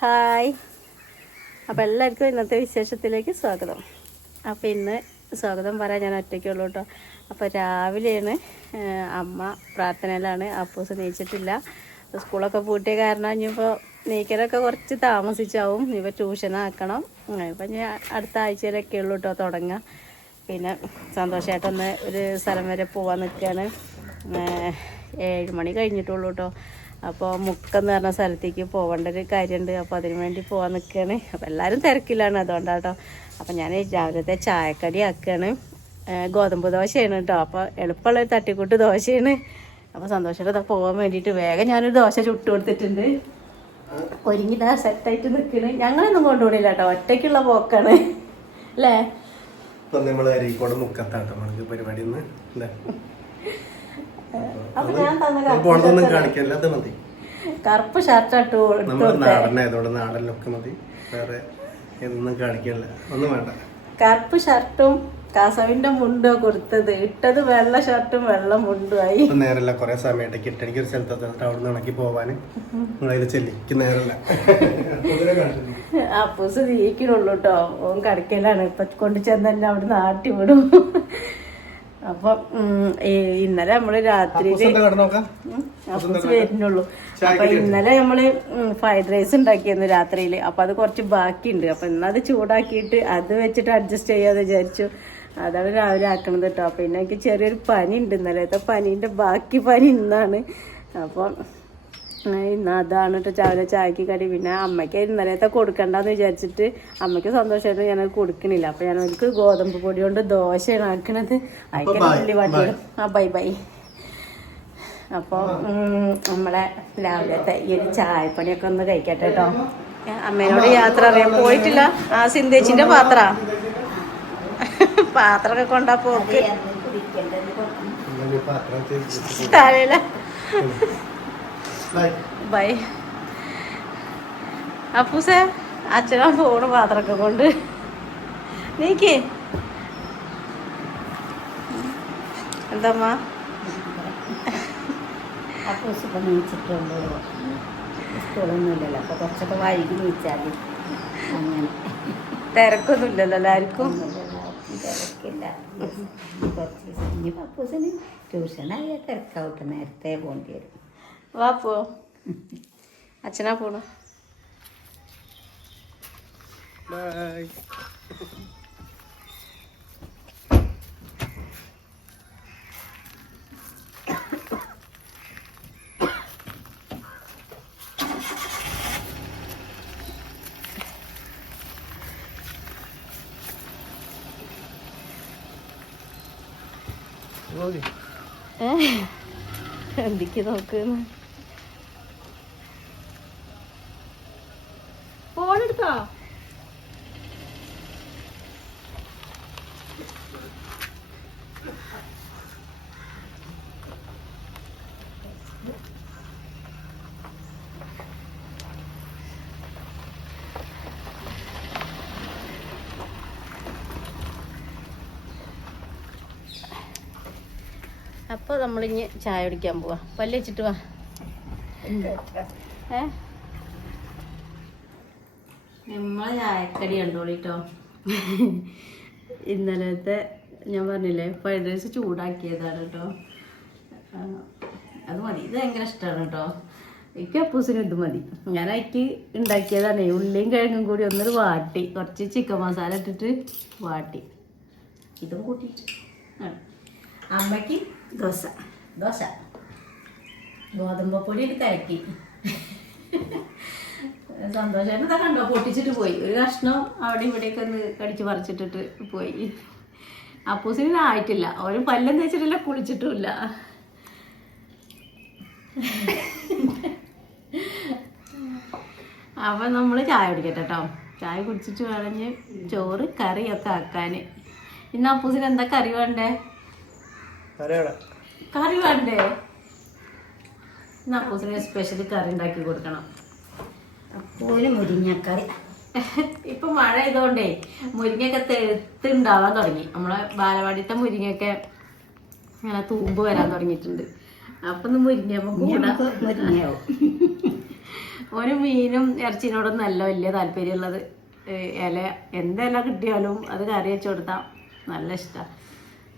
Hi. അപ്പോൾ എല്ലാവർക്കും ഇന്നത്തെ വിശേഷത്തിലേക്ക് സ്വാഗതം. അപ്പോൾ ഇന്ന് സ്വാഗതം പറയാൻ ഞാൻ ഒറ്റയ്ക്കുള്ളൂ കേട്ടോ. അപ്പോൾ രാവിലെയാണ് അമ്മ പ്രാർത്ഥനയിലാണ്. അപ്പൂസ് നീച്ചിട്ടില്ല സ്കൂളൊക്കെ പൂട്ടിയ കാരണം ഇനിയിപ്പോൾ നീക്കലൊക്കെ കുറച്ച് താമസിച്ചാവും. ഇനിയിപ്പോൾ ട്യൂഷനാക്കണം ഇപ്പം ഞാൻ അടുത്ത ആഴ്ചയിലൊക്കെ ഉള്ളൂ കേട്ടോ തുടങ്ങുക പിന്നെ സന്തോഷമായിട്ടൊന്ന് ഒരു സ്ഥലം വരെ പോവാൻ നിൽക്കുകയാണ് ഏഴ് മണി കഴിഞ്ഞിട്ടുള്ളൂ കേട്ടോ. അപ്പോൾ മുക്കെന്ന് പറഞ്ഞ സ്ഥലത്തേക്ക് പോകേണ്ട ഒരു കാര്യമുണ്ട് അപ്പോൾ അതിന് വേണ്ടി പോകാൻ നിൽക്കുകയാണ് അപ്പോൾ എല്ലാവരും തിരക്കിലാണ് അതുകൊണ്ടാട്ടോ. അപ്പോൾ ഞാൻ രാവിലത്തെ ചായക്കടി ആക്കുകയാണ് ഗോതമ്പ് ദോശയാണ് കേട്ടോ അപ്പോൾ എളുപ്പമുള്ള തട്ടിക്കൂട്ട് ദോശയാണ്. അപ്പോൾ സന്തോഷത്തോടെ പോകാൻ വേണ്ടിയിട്ട് വേഗം ഞാനൊരു ദോശ ചുട്ടു കൊടുത്തിട്ടുണ്ട്. ഒരുങ്ങിതാ സെറ്റായിട്ട് നിൽക്കണ് ഞങ്ങളൊന്നും കൊണ്ടുപോണില്ല കേട്ടോ ഒറ്റയ്ക്കുള്ള പോക്കാണ്. അല്ലേ? നമ്മൾ അരീക്കോട് മുക്കത്താട്ടോ. പരിപാടി? അപ്പൊ ഞാൻ തന്ന കറുപ്പ് ഷർട്ട് ഇട്ടു കറുപ്പ് ഷർട്ടും കസവിന്റെ മുണ്ടോ കൊടുത്തത് ഇട്ടത് വെള്ള ഷർട്ടും വെള്ള മുണ്ടുമായി നേരല്ല കുറെ സമയത്തേക്ക് ഇട്ട്. എനിക്ക് ഒരു സ്ഥലത്ത് അവിടെ നിന്ന് ഉണക്കി പോവാന്. ചെല്ലിക്ക് നേരല്ല. അപ്പൂസ് നീക്കണുള്ളൂ കേട്ടോ ഓൻ കടക്കലാണ്. ഇപ്പൊ കൊണ്ടു ചെന്നല്ല അവിടെ നാട്ടി വിടും. അപ്പൊ ഇന്നലെ നമ്മൾ രാത്രി വരുന്നുള്ളൂ. അപ്പൊ ഇന്നലെ നമ്മൾ ഫ്രൈഡ് റൈസ് ഉണ്ടാക്കിയിരുന്നു രാത്രിയിൽ. അപ്പൊ അത് കുറച്ച് ബാക്കിയുണ്ട്. അപ്പൊ ഇന്നത് ചൂടാക്കിയിട്ട് അത് വെച്ചിട്ട് അഡ്ജസ്റ്റ് ചെയ്യാന്ന് വിചാരിച്ചു. അതാണ് രാവിലെ ആക്കണത് കേട്ടോ പിന്നെ എനിക്ക് ചെറിയൊരു പനി ഉണ്ട് ഇന്നലത്തെ. പനീന്റെ ബാക്കി പനി ഇന്നാണ്. അപ്പം ഇന്ന് അതാണ് കേട്ടോ രാവിലെ ചായക്ക് കടി. പിന്നെ അമ്മയ്ക്ക് ഇന്നലത്തെ കൊടുക്കണ്ടെന്ന് വിചാരിച്ചിട്ട് അമ്മയ്ക്ക് സന്തോഷമായിട്ട് ഞാനത് കൊടുക്കണില്ല. അപ്പൊ ഞാൻ എനിക്ക് ഗോതമ്പ് പൊടി കൊണ്ട് ദോശയാണ് ആക്കണത്. അതിന് ആ ബൈ ബൈ. അപ്പോൾ നമ്മളെ രാവിലത്തെ ഈ ഒരു ചായപ്പണിയൊക്കെ ഒന്ന് കഴിക്കട്ടെ കേട്ടോ അമ്മേനോട് യാത്ര അറിയാൻ പോയിട്ടില്ല. ആ സിന്ധേച്ചിന്റെ പാത്ര. പാത്രമൊക്കെ കൊണ്ടാ പോക്ക്. താഴെയില്ല ബൈ അപ്പൂസേ അച്ഛനാ ഫോണ് പാത്രമൊക്കെ കൊണ്ട്. നീക്കേ. എന്തമ്മ? അപ്പോൾ ഇപ്പം നീച്ചിട്ടുള്ളൂ സ്കൂളൊന്നും ഇല്ലല്ലോ അപ്പോൾ കുറച്ചൊക്കെ വൈകി നീച്ചാൽ അങ്ങനെ. തിരക്കൊന്നുമില്ലല്ലോ എല്ലാവർക്കും? തിരക്കില്ല. കുറച്ച് ദിവസം. ഇനി പപ്പൂസിന് ട്യൂഷനായ തിരക്കാവട്ടെ. നേരത്തെ പോകേണ്ടി വരും. വാ പോ. അച്ഛനാ പോണു. എന്തൊക്കെ നോക്കുന്നു? ഫോണെടുത്തോ അപ്പോൾ നമ്മളിഞ്ഞ് ചായ കുടിക്കാൻ പോവാ. പല്ല് വെച്ചിട്ട് വാ. ഏ? നമ്മളെ ചായക്കടി കണ്ടോളിട്ടോ. ഇന്നലത്തെ ഞാൻ പറഞ്ഞില്ലേ ഫ്രൈഡ് റൈസ് ചൂടാക്കിയതാണ് കേട്ടോ അത് മതി. ഇത് ഭയങ്കര ഇഷ്ടമാണ് കേട്ടോ എനിക്ക് അപ്പൂസിന് ഇത് മതി. ഞാൻ അതിക്ക് ഉണ്ടാക്കിയതാണ് ഉള്ളിയും കിഴങ്ങും കൂടി ഒന്നൊരു വാട്ടി. കുറച്ച് ചിക്കൻ മസാല ഇട്ടിട്ട് വാട്ടി. ഇതും കൂട്ടിയിട്ട്. അമ്മയ്ക്ക് ദോശ. ദോശ. ഗോതമ്പ് പൊടി ഇത് കലക്കി. സന്തോഷം ഇതാ കണ്ടോ പൊട്ടിച്ചിട്ട് പോയി. ഒരു കഷ്ണം അവിടെ ഇവിടെയൊക്കെ ഒന്ന് കടിച്ച് പറിച്ചിട്ടിട്ട് പോയി. അപ്പൂസിന് ആയിട്ടില്ല. ഒരു പല്ലം തേച്ചിട്ടില്ല കുളിച്ചിട്ടുമില്ല. അപ്പൊ നമ്മൾ ചായ കുടിക്കട്ടെ കേട്ടോ ചായ കുടിച്ചിട്ട് വേണമെങ്കിൽ ചോറ് കറിയൊക്കെ ആക്കാന്. ഇന്ന് അപ്പൂസിന് എന്താ കറി വേണ്ടേ? കറി വേണ്ടേ? ഇന്ന് അപ്പൂസിന് സ്പെഷ്യൽ കറി ഉണ്ടാക്കി കൊടുക്കണം. അപ്പോലും മുരിങ്ങക്കറി. ഇപ്പൊ മഴ ആയതുകൊണ്ടേ മുരിങ്ങയൊക്കെ തെഴുത്ത് ഉണ്ടാവാൻ തുടങ്ങി. നമ്മളെ ബാലവാടിത്തെ മുരിങ്ങയൊക്കെ ഇങ്ങനെ തൂമ്പ് വരാൻ തുടങ്ങിയിട്ടുണ്ട്. അപ്പൊ ഒന്ന് മുരിങ്ങ ഇനി നമുക്ക് മുരിങ്ങയാവും. ഒരു മീനും ഇറച്ചിനോടും നല്ല വലിയ താല്പര്യമുള്ളത്. ഇല എന്തെല്ലാം കിട്ടിയാലും അത് കറി വെച്ച് കൊടുത്താൽ നല്ല ഇഷ്ടമാണ്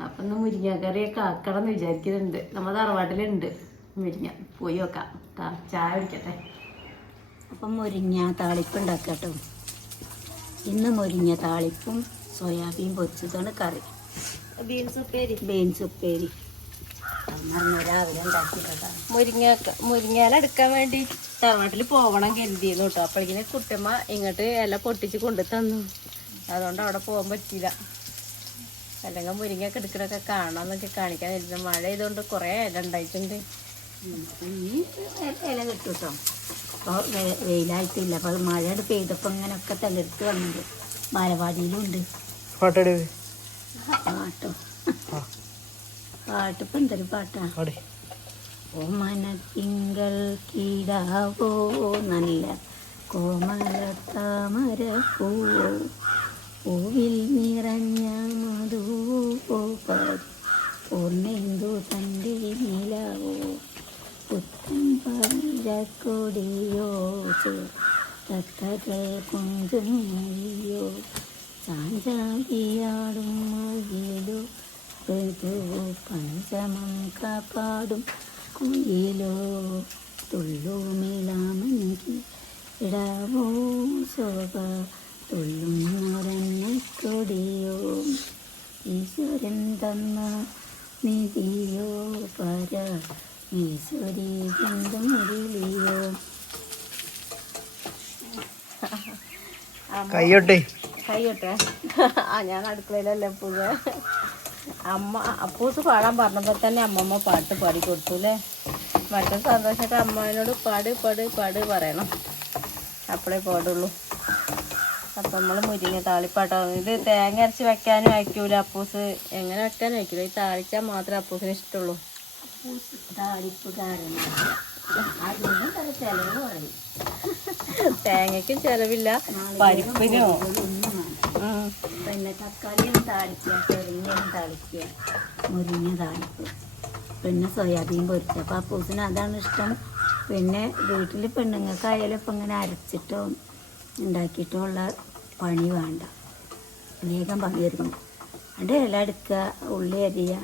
അപ്പം ഒന്ന് മുരിങ്ങക്കറിയൊക്കെ ആക്കണം എന്ന് വിചാരിക്കുന്നുണ്ട്. നമ്മുടെ തറവാട്ടിലുണ്ട് മുരിങ്ങ. പോയി വെക്കാം ചായ കുടിക്കട്ടെ. അപ്പം മുരിങ്ങ താളിപ്പ് കേട്ടോ. ഇന്ന് മുരിങ്ങ താളിപ്പും സോയാബീൻ പൊരിച്ചതാണ് കറി. ബീൻസ് ഉപ്പേരി. ബീൻസ് ഉപ്പേരി. രാവിലെ മുരിങ്ങ മുരിങ്ങയില എടുക്കാൻ വേണ്ടി തറവാട്ടിൽ പോകണം കരുതിയിരുന്നു കേട്ടോ. അപ്പോഴേക്കിനെ കുട്ടമ്മ ഇങ്ങോട്ട് ഇല പൊട്ടിച്ച് കൊണ്ടു തന്നു. അതുകൊണ്ട് അവിടെ പോകാൻ പറ്റിയില്ല. അല്ലെങ്കിൽ മുരിങ്ങയൊക്കെ എടുക്കണൊക്കെ കാണാന്നൊക്കെ കാണിക്കാൻ മഴ ചെയ്തുകൊണ്ട് കുറേ ഇല ഉണ്ടായിട്ടുണ്ട്. ഇനി ഇല കിട്ടും കേട്ടോ അപ്പോൾ വെയിലായിട്ടില്ല. അപ്പോൾ മഴ പെയ്തപ്പോൾ ഇങ്ങനെയൊക്കെ തലെടുത്ത് വന്നത്. മലവാടിയിലും ഉണ്ട് പാട്ടോ? പാട്ടിപ്പോൾ എന്തൊരു പാട്ടാ? ഓ ഓ മനത്തിങ്കൾ കീടാവോ നല്ല കോമള താമര പൂവോ പൂവിൽ നിറഞ്ഞ മധുവോ പൂർണേന്ദു തന്റെ നിലാവോ. പുത്തൻ പഴക്കൊടിയോ തത്തകൾ കൊഞ്ചും മഴിയോ ചാഞ്ചാടിയാടും മയിലോ ഋതു പഞ്ചമം കാപ്പാടും കുയിലോ തുള്ളുമിളാമൻകി ഇടവോ ശോഭ തുള്ളുന്നൊരന്നക്കൊടിയോ ഈശ്വരൻ തന്ന നിധിയോ പര ഈശ്വരി ബന്ധമുരുളിയോ കയ്യോട്ടെ. കൈയോട്ടെ ആ ഞാൻ അടുക്കളയിലല്ലേ അപ്പൂസ് അമ്മ അപ്പൂസ് പാടാൻ പറഞ്ഞപ്പോൾ തന്നെ അമ്മമ്മ പാട്ട് പാടി കൊടുത്തു അല്ലേ മറ്റൊരു സന്തോഷമൊക്കെ അമ്മേനോട് പാട് പാട് പാട് പറയണം. അപ്പോഴേ പാടുള്ളൂ. അപ്പം നമ്മൾ മുരിങ്ങ താളിപ്പാട്ടോ. ഇത് തേങ്ങ അരച്ച് വെക്കാനും അയക്കൂല അപ്പൂസ്. എങ്ങനെ വെക്കാനും അയക്കൂല. ഈ താളിച്ചാൽ മാത്രമേ അപ്പൂസിന് ഇഷ്ടമുള്ളൂ. താളിപ്പ് കാരണം. അതിനും പല ചെലവ് പറയും തേങ്ങയ്ക്കും ചിലവില്ല പരിപ്പിനോ. പിന്നെ തക്കാളിയും താളിക്കുക ചെറിയും താളിക്കുക മുരിങ്ങ താളിപ്പ്. പിന്നെ സോയാബീൻ പൊരിച്ച അപ്പോൾ അപ്പൂസിന് അതാണ് ഇഷ്ടം. പിന്നെ വീട്ടിൽ പെണ്ണുങ്ങൾക്കായാലും ഇപ്പം ഇങ്ങനെ അരച്ചിട്ടോ ഉണ്ടാക്കിയിട്ടോ ഉള്ള പണി വേണ്ട. വേഗം പണിയൊരുങ്ങും. അതിന്റെ ഇല എടുക്കുക ഉള്ളി അരിയുക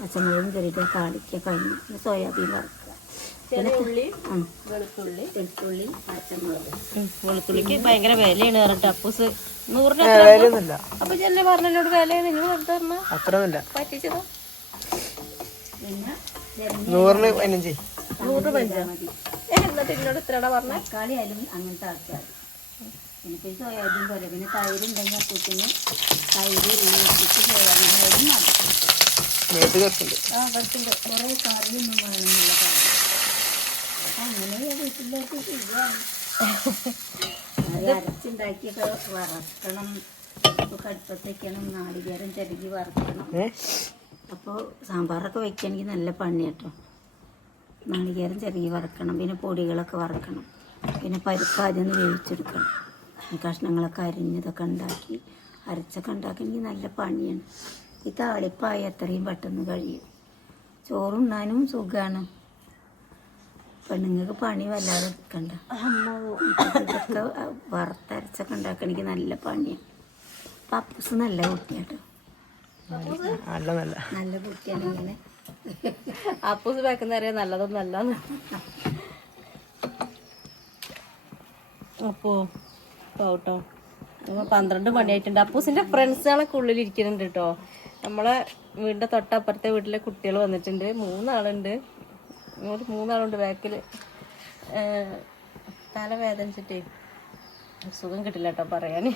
പച്ചമുളകും ചെറിയ കാളിക്ക കഴിഞ്ഞു പിന്നെ സോയാബീൻ വറുക്കുക. വെളുത്തുള്ളി. വെളുത്തുള്ളിക്ക് ഭയങ്കര വിലയാണ് പറഞ്ഞിട്ട് അപ്പൂസ്. നൂറിന് അപ്പൊ? ചെന്നെ പറഞ്ഞോട് വിലയാണ് നിങ്ങൾ വെറുതെ പറഞ്ഞ അത്രയൊന്നുമില്ല. പറ്റിച്ചതോ. പിന്നെ നൂറിന് പതിനഞ്ച്. നൂറ് രൂപ അഞ്ചോ? ഏ, എന്നിട്ട് എന്നോട് ഇത്രടാ പറഞ്ഞ? തക്കാളി ആയാലും അങ്ങനത്തെ ആൾക്കാർ ഈ സോയാബീൻ പോലെ പിന്നെ തൈര് ഉണ്ടെങ്കിൽ അപ്പൂട്ടിന് തൈര് ഉള്ളിട്ട് സോയാബീൻ ആയാലും മതി ആ പറ്റുണ്ട് കുറേ കറിയൊന്നും വേണമെന്നുള്ള കാര്യം അങ്ങനെ വീട്ടിലേക്ക് ശരിയാണ് അരച്ചുണ്ടാക്കിയൊക്കെ വറക്കണം. കടുപ്പത്തേക്കണം കടുപ്പത്ത് നാളികേരം ചരുകി വറുക്കണം. അപ്പോൾ സാമ്പാറൊക്കെ വെക്കണമെങ്കിൽ നല്ല പണി കേട്ടോ നാളികേരം ചെറിയ വറക്കണം. പിന്നെ പൊടികളൊക്കെ വറക്കണം. പിന്നെ പരിപ്പ് ആദ്യം ഒന്ന് വേവിച്ചെടുക്കണം. കഷ്ണങ്ങളൊക്കെ അരിഞ്ഞതൊക്കെ ഉണ്ടാക്കി അരച്ചൊക്കെ ഉണ്ടാക്കണമെങ്കിൽ നല്ല പണിയാണ്. ഈ താളിപ്പായി എത്രയും പെട്ടെന്ന് കഴിയും. ചോറുണ്ണാനും സുഖമാണ് പെണ്ണുങ്ങൾക്ക് പണി വല്ലാതെ എടുക്കണ്ട. ഇതൊക്കെ വറുത്തരച്ചൊക്കെ ഉണ്ടാക്കണമെങ്കിൽ നല്ല പണിയാണ്. പപ്പൂസ് നല്ല കുട്ടിയാട്ടോ. നല്ല നല്ല. നല്ല കുട്ടിയാണ് ഇങ്ങനെ. അപ്പൂസ് വെക്കുന്ന അറിയാം നല്ലതൊന്നും അല്ലാന്ന് അപ്പോ കേട്ടോ നമ്മൾ പന്ത്രണ്ട് മണിയായിട്ടുണ്ട്. അപ്പൂസിന്റെ ഫ്രണ്ട്സുകളൊക്കെ ഉള്ളിൽ ഇരിക്കുന്നുണ്ട് കേട്ടോ നമ്മളെ വീടിന്റെ തൊട്ടപ്പുറത്തെ വീട്ടിലെ കുട്ടികൾ വന്നിട്ടുണ്ട്. മൂന്നാളുണ്ട്. ഒരു മൂന്നാളുണ്ട് ബാക്കിൽ തല വേദനിച്ചിട്ടേ. സുഖം കിട്ടില്ല കേട്ടോ പറയാൻ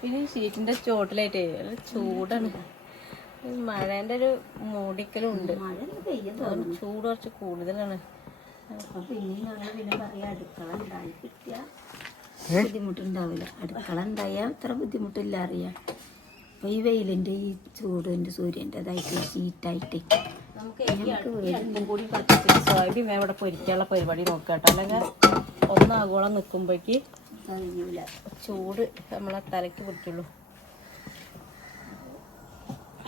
പിന്നെ ഈ ഷീറ്റിന്റെ ചോട്ടിലായിട്ടേ ചൂടാണ്. മഴേന്റെ ഒരു മൂടിക്കലും ഉണ്ട് ചൂട് കുറച്ച് കൂടുതലാണ്. അപ്പൊ പിന്നെ പറയാ പിന്നെ പറയാം അടുക്കള ഉണ്ടായി കിട്ടിയ. ബുദ്ധിമുട്ടുണ്ടാവില്ല. അടുക്കള ഉണ്ടായാൽ അത്ര ബുദ്ധിമുട്ടില്ല അറിയാം. അപ്പൊ ഈ വെയിലിന്റെ ഈ ചൂടിന്റെ സൂര്യന്റെ അതായിട്ട് ഷീറ്റായിട്ട് നമുക്ക് കൂടി സോയാബീൻ ഇവിടെ പൊരിക്കാനുള്ള പരിപാടി നോക്കാം കേട്ടോ അല്ലെങ്കിൽ ഒന്നാകോളം നിൽക്കുമ്പോഴേക്ക് കഴിയൂല. ചൂട് നമ്മളെ തലയ്ക്ക് പിടിക്കുള്ളൂ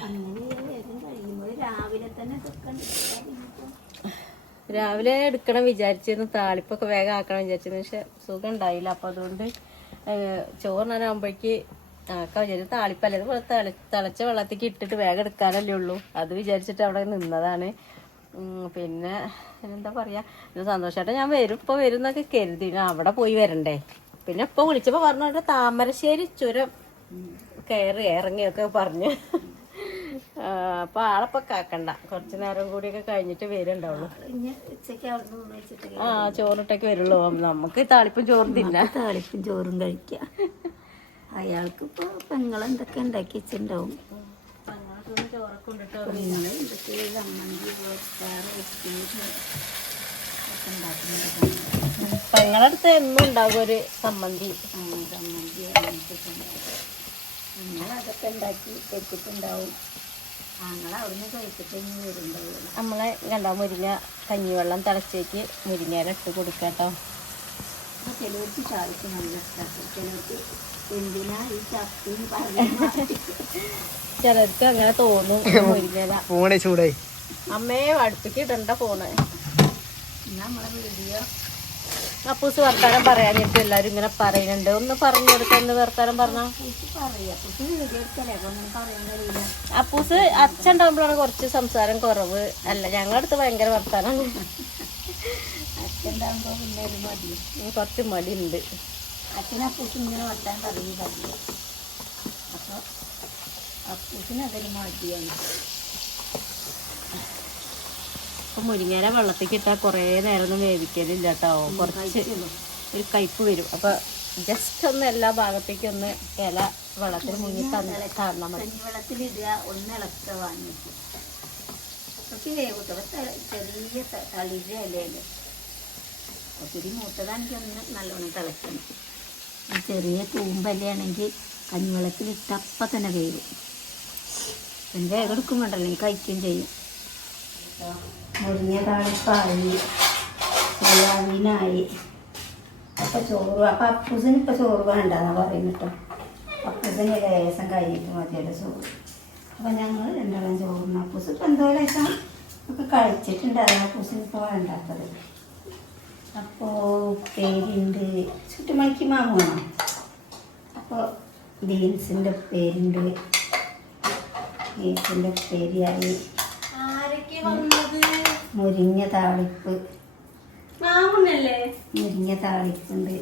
അങ്ങനെ കഴിയുമ്പോൾ രാവിലെ തന്നെ ഇതൊക്കെ രാവിലെ എടുക്കണം വിചാരിച്ചിരുന്നു താളിപ്പൊക്കെ വേഗം ആക്കണം വിചാരിച്ചിരുന്നു പക്ഷെ സുഖം ഉണ്ടായില്ല അപ്പൊ അതുകൊണ്ട് ചോറിനാകുമ്പോഴേക്ക് ആക്കാൻ വിചാരിച്ചു. താളിപ്പല്ലേ ഇതുപോലെ തിള തിളച്ച വെള്ളത്തേക്ക് ഇട്ടിട്ട് വേഗം എടുക്കാനല്ലേ ഉള്ളൂ. അത് വിചാരിച്ചിട്ട് അവിടെ നിന്നതാണ്. പിന്നെ എന്താ പറയാ ഇത് സന്തോഷമായിട്ട് ഞാൻ വരും ഇപ്പൊ വരും എന്നൊക്കെ കരുതി. അവിടെ പോയി വരണ്ടേ. പിന്നെ ഇപ്പൊ വിളിച്ചപ്പോ പറഞ്ഞു താമരശ്ശേരി ചുരം കയറി ഇറങ്ങിയൊക്കെ പറഞ്ഞു. അപ്പൊ ആളപ്പൊ കാക്കണ്ട. കുറച്ചു നേരം കൂടിയൊക്കെ കഴിഞ്ഞിട്ട് വരുന്നുണ്ടാവുള്ളൂ. ആ ചോറിട്ടൊക്കെ വരുള്ളൂ. നമുക്ക് താളിപ്പും ചോറും തിന്നാം. താളിപ്പും ചോറും കഴിക്ക. അയാൾക്ക് ഇപ്പോൾ പെങ്ങളെന്തൊക്കെ ഉണ്ടാക്കി വെച്ചിട്ടുണ്ടാവും? ചോറൊക്കെ കൊണ്ടിട്ട് പെങ്ങൾ എന്തൊക്കെ ചമ്മന്തി ഒക്കെ ഉണ്ടാക്കുന്നുണ്ട്. പെങ്ങളടുത്ത് എന്നും ഉണ്ടാകും ഒരു സമ്മന്തി. സമ്മന്തി ഞങ്ങൾ അതൊക്കെ ഉണ്ടാക്കി വെച്ചിട്ടുണ്ടാവും. നമ്മളെ കണ്ടാ മുരിങ്ങ കഞ്ഞിവെള്ളം തിളച്ചേക്ക് മുരിങ്ങയില ഇട്ട് കൊടുക്കാട്ടോ കേട്ടോ. ചിലവർക്ക് ചായക്ക് നല്ല ഇഷ്ടമാണ് ചിലർക്ക് എന്തിനാ ഈ ചിലർക്ക് അങ്ങനെ തോന്നും മുരിങ്ങയില ഫോണേ ചൂടായി. അമ്മയെ അടുപ്പിക്ക് ഇടണ്ട ഫോണ്. നമ്മളെ വീഡിയോ അപ്പൂസ് വർത്താനം പറയാനിട്ട് എല്ലാരും ഇങ്ങനെ പറയുന്നുണ്ട്. ഒന്ന് പറഞ്ഞു കൊടുക്ക എന്ന് വർത്താനം പറഞ്ഞാ. അപ്പൂസ് അച്ഛൻ ഉണ്ടാകുമ്പോഴാണ് കുറച്ച് സംസാരം കുറവ്. അല്ല ഞങ്ങളടുത്ത് ഭയങ്കര വർത്താനം കുറച്ച് മടി അച്ഛനെ അപ്പൂസ് ഇങ്ങനെ വർത്താനം പറഞ്ഞു അപ്പോൾ അപ്പൂസിന് അതൊരു മടിയാണ്. അപ്പൊ മുരിങ്ങേര വെള്ളത്തേക്ക് ഇട്ടാൽ കുറേ നേരം ഒന്നും വേവിക്കലില്ല കേട്ടോ കുറച്ച് ഒരു കയ്പ് വരും. അപ്പൊ ജസ്റ്റ് ഒന്ന് എല്ലാ ഭാഗത്തേക്കും ഒന്ന് ഇല വെള്ളത്തിൽ മുങ്ങി തന്നെ മതി. ഒന്ന് ഇളക്കുക അപ്പോൾ ചെറിയ തളിര് ഇലയല്ലേ ഒത്തിരി മൂത്തതാണെങ്കിൽ ഒന്ന് നല്ലോണം തിളക്കണം ചെറിയ തൂമ്പലയാണെങ്കിൽ കഞ്ഞിവെള്ളത്തിലിട്ട് അപ്പം തന്നെ വേവും. വേഗം എടുക്കുമ്പോണ്ടല്ലോ കഴിക്കുകയും ചെയ്യും. മുരിങ്ങ താളിപ്പായി സോയാബീനായി. അപ്പം ചോറ് അപ്പം അപ്പൂസിന് ഇപ്പം ചോറ് വേണ്ടെന്നാണ് പറയുന്നത് കേട്ടോ. അപ്പൂസിന് ലേശം കഴിഞ്ഞിട്ട് മതിയല്ലോ ചോറ്. അപ്പം ഞങ്ങൾ രണ്ടാളും ചോറിന് അപ്പൂസ് ഇപ്പം എന്തോ ലേശം ഒക്കെ കഴിച്ചിട്ടുണ്ടായിരുന്നു അപ്പൂസിന് ഇപ്പോൾ വേണ്ടാത്തത്. അപ്പോൾ പേരുണ്ട് ചുറ്റുമണിക്ക് മാമു വേണം? അപ്പോൾ ബീൻസിന്റെ ഉപ്പേരിയുണ്ട് ബീൻസിന്റെ ഉപ്പേരിയായി മുരിങ്ങ താളിപ്പ്. മുരിങ്ങ താളിപ്പുണ്ട്.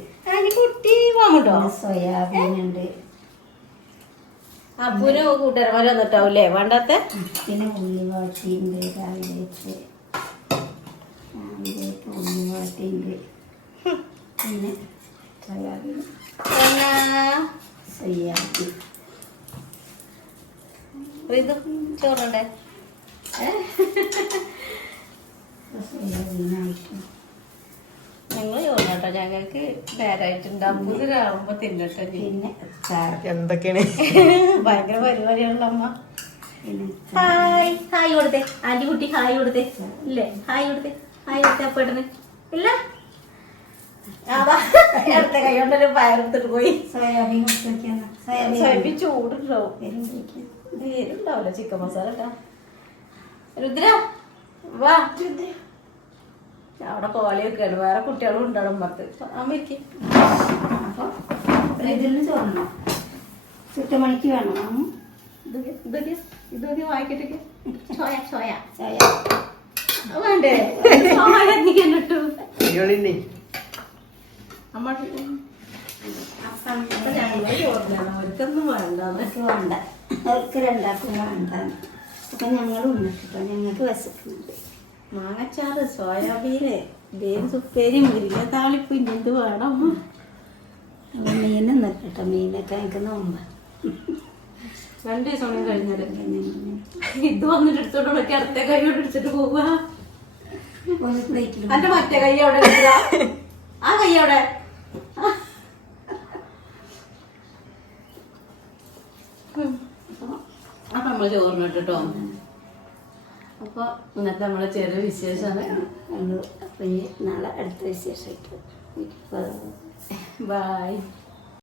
കുട്ടി സോയാബീൻ ഉണ്ട് അപ്പൂന് വന്നിട്ടാവൂലേ വേണ്ടാത്ത? പിന്നെ ഉള്ളി വാട്ടിയുണ്ട് രാവിലേക്ക് ഉള്ളി വാട്ടിയുണ്ട് പിന്നെ സോയാബീൻ. സോയാബീൻ. ഇത് ചോറുണ്ടേ? സോയാബീനായിട്ട് ഞങ്ങൾ ഞങ്ങൾക്ക് തിന്നട്ടെ. പിന്നെ എന്തൊക്കെയാണ്? ഭയങ്കര ഹായ്. ഹായ് കൊടുത്തേ. കുട്ടി ഹായ് കൊടുത്തേ. ഇല്ലേ? ഹായ് കൊടുത്തേ. ഹായ് കൊടുത്തേ അപ്പേട്ടന് ഇല്ല? അതാ അടുത്ത കൈ കൊണ്ടൊരു പയറെടുത്തിട്ട് പോയി. സോയാബീൻ സോയാബീൻ ചൂടുണ്ടാവും. എരുണ്ടാവില്ല ചിക്കൻ മസാല ഇട്ടാ. രുദ്ര വാ. രുദ്ര. അവിടെ കോളിയൊക്കെയാണ്. വേറെ കുട്ടികളും ഉണ്ടാവും ഉമ്മത്ത് അമ്മയ്ക്ക് ഇതിന് ചോറണോ ചുറ്റുമണിക്ക് വേണം. ഇതൊക്കെ ഇതൊക്കെ വായിക്കട്ടെ ചോയ ചോയ. ചായ. വേണ്ടേ? അമ്മ ഞങ്ങൾ ചോറിനാണ് അവർക്കൊന്നും വേണ്ട അവർക്ക് വേണ്ട. അവർക്ക് രണ്ടാൾക്കും വേണ്ട അപ്പം ഞങ്ങൾ ഉണ്ണിട്ടോ ഞങ്ങൾക്ക് വിശക്കുന്നുണ്ട്. മാങ്ങച്ചാറ് സോയാബീന് ഉപ്പേരി മുരിങ്ങ താളിപ്പ് ഇനി എന്ത് വേണം? മീനും നിൽക്കട്ടെ മീനെ മീനൊക്കെ എനിക്ക് നോമ്പ. രണ്ട് ദിവസം കഴിഞ്ഞാൽ ഇത് വന്നിട്ട് എടുത്തോണ്ടൊക്കെ അടുത്ത കൈയോട് എടുത്തിട്ട് പോവുക എന്റെ മറ്റേ കൈ അവിടെ. ആ കൈ അവിടെ. അപ്പൊ നമ്മൾ ചോറിനിട്ട് അപ്പൊ ഇന്നത്തെ നമ്മളെ ചെറിയ വിശേഷമാണ്. അപ്പം നാളെ അടുത്ത വിശേഷമായിട്ട്. ബൈ